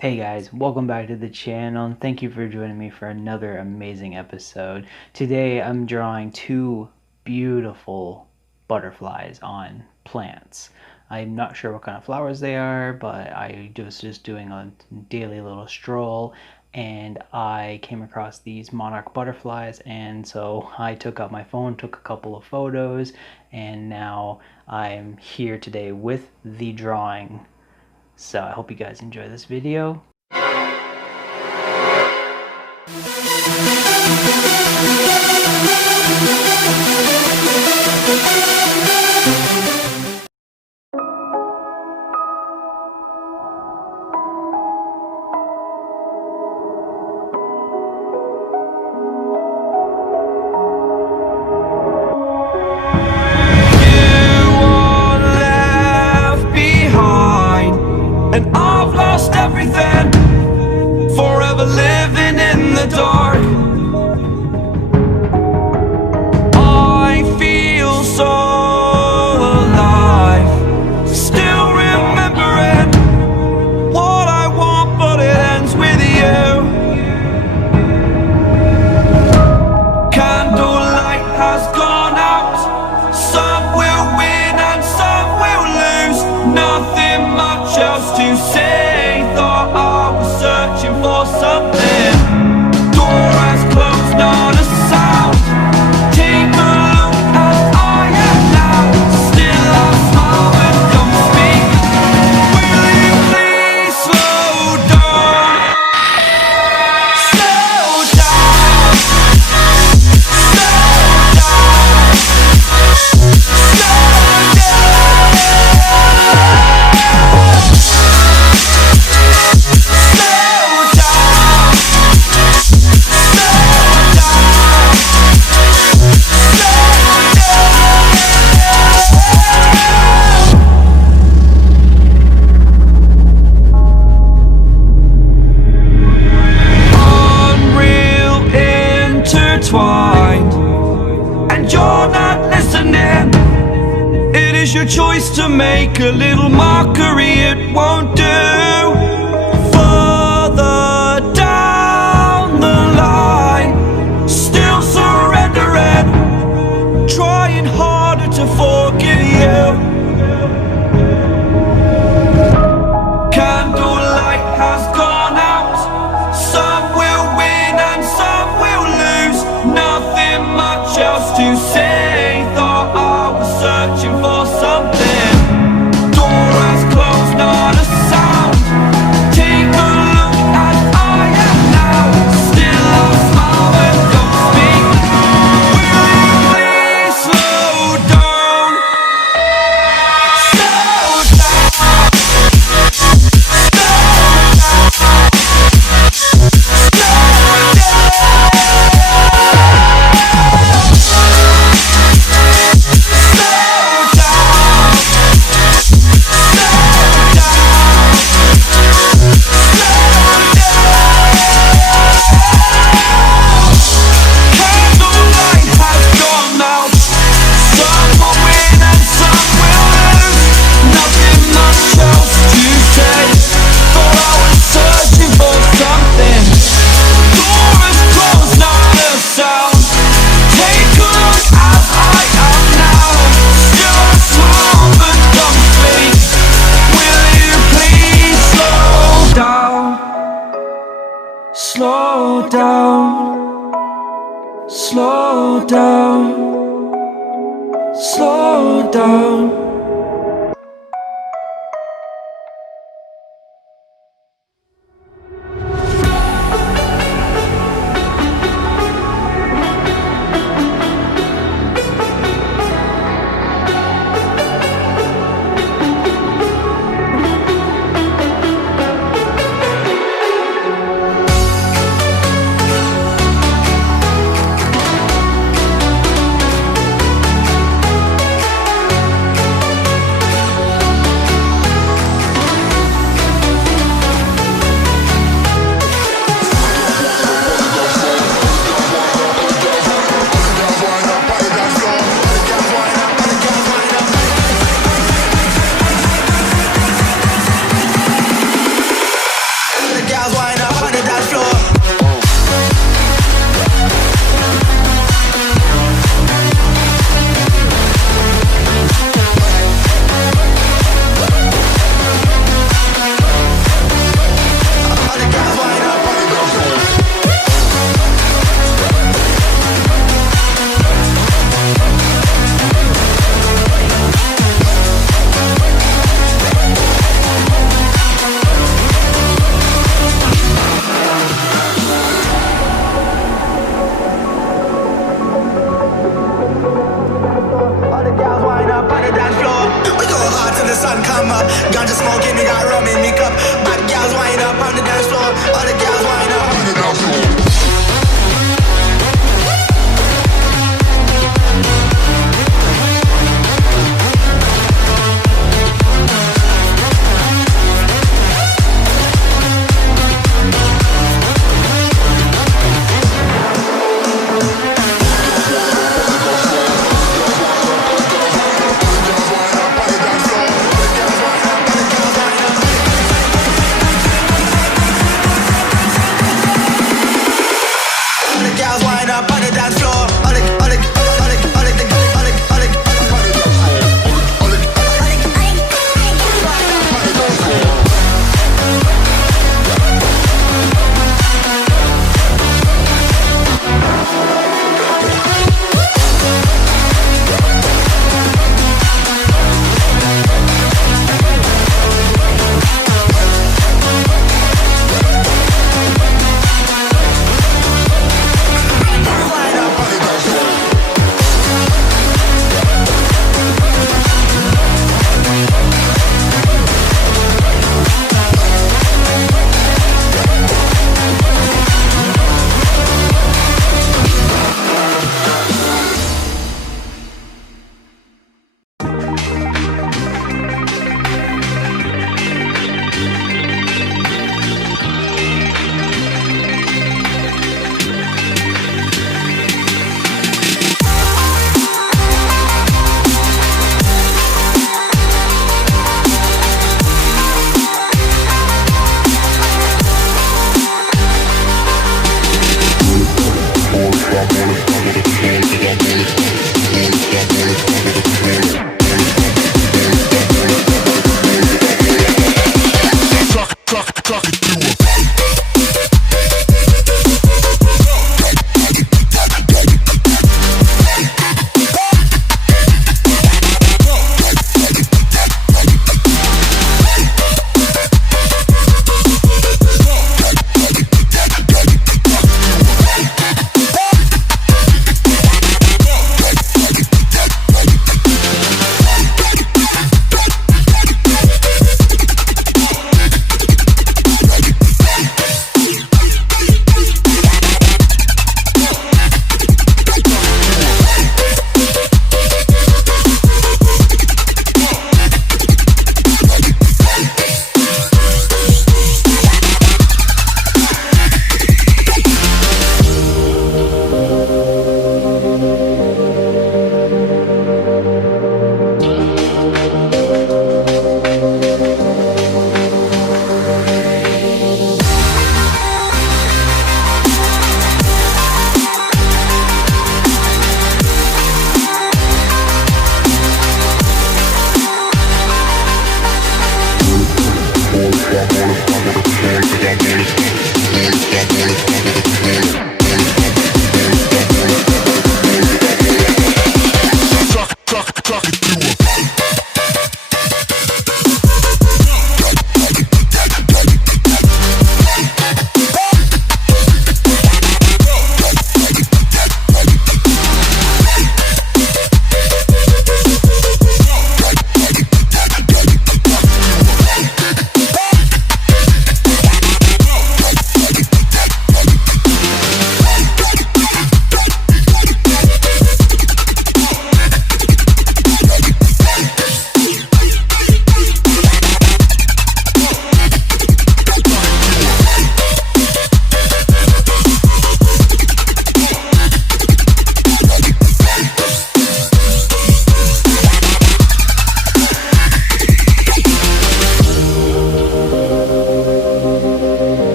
Hey guys, welcome back to the channel and thank you for joining me for another amazing episode. Today I'm drawing two beautiful butterflies on plants. I'm not sure what kind of flowers they are, but I was just doing a daily little stroll and I came across these monarch butterflies, and so I took out my phone, took a couple of photos, and now I'm here today with the drawing. So I hope you guys enjoy this video. And I've lost everything, forever living in the dark. I feel so alive, still remembering what I want, but it ends with you. Candlelight has gone out, some will win and some will lose. Nothing much else to say, thought I was searching for something. Door has closed, not a sound. Take a look as I am now, still I smile and don't speak. Will you please slow down? Slow down. Slow down. Slow down. And you're not listening. It is your choice to make a little mockery, it won't do. Further down the line, still surrendering, trying harder to forgive you. Candlelight has gone out, some will win and some will lose. Nothing much else to say, thought I was searching for something. Door has closed, not a sound. Take a look as I am now, still I smile and don't speak. Will you please slow down? Slow down. Slow down, slow down, slow down.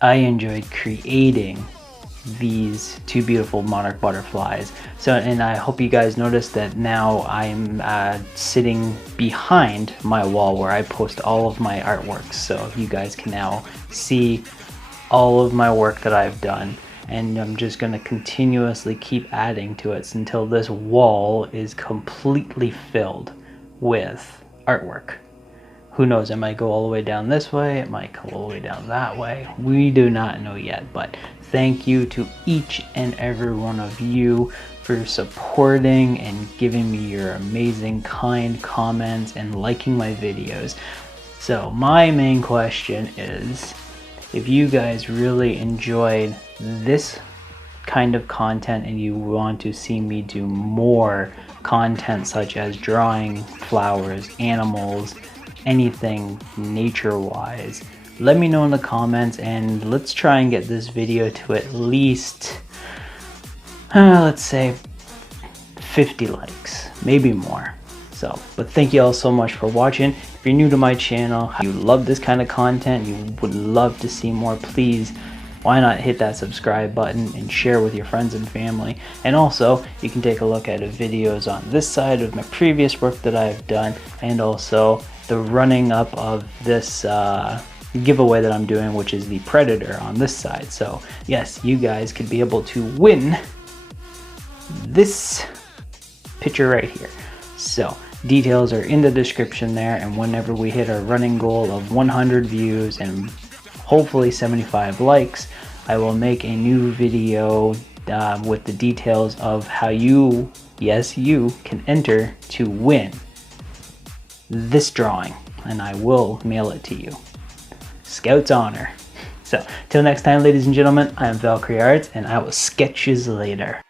I enjoyed creating these two beautiful monarch butterflies. So, and I hope you guys noticed that now I'm sitting behind my wall where I post all of my artworks. So you guys can now see all of my work that I've done. And I'm just going to continuously keep adding to it until this wall is completely filled with artwork. Who knows, it might go all the way down this way, it might go all the way down that way. We do not know yet, but thank you to each and every one of you for supporting and giving me your amazing kind comments and liking my videos. So my main question is, if you guys really enjoyed this kind of content and you want to see me do more content such as drawing flowers, animals, anything nature wise, let me know in the comments and let's try and get this video to at least let's say 50 likes, maybe more. So, but thank you all so much for watching. If you're new to my channel, you love this kind of content, you would love to see more, please why not hit that subscribe button and share with your friends and family. And also you can take a look at the videos on this side of my previous work that I've done, and also the running up of this giveaway that I'm doing, which is the Predator on this side. So yes, you guys could be able to win this picture right here. So details are in the description there, and whenever we hit our running goal of 100 views and hopefully 75 likes, I will make a new video with the details of how you, yes you, can enter to win this drawing, and I will mail it to you. Scout's honor. So, till next time, ladies and gentlemen, I am Valkyrie Arts, and I will sketch you later.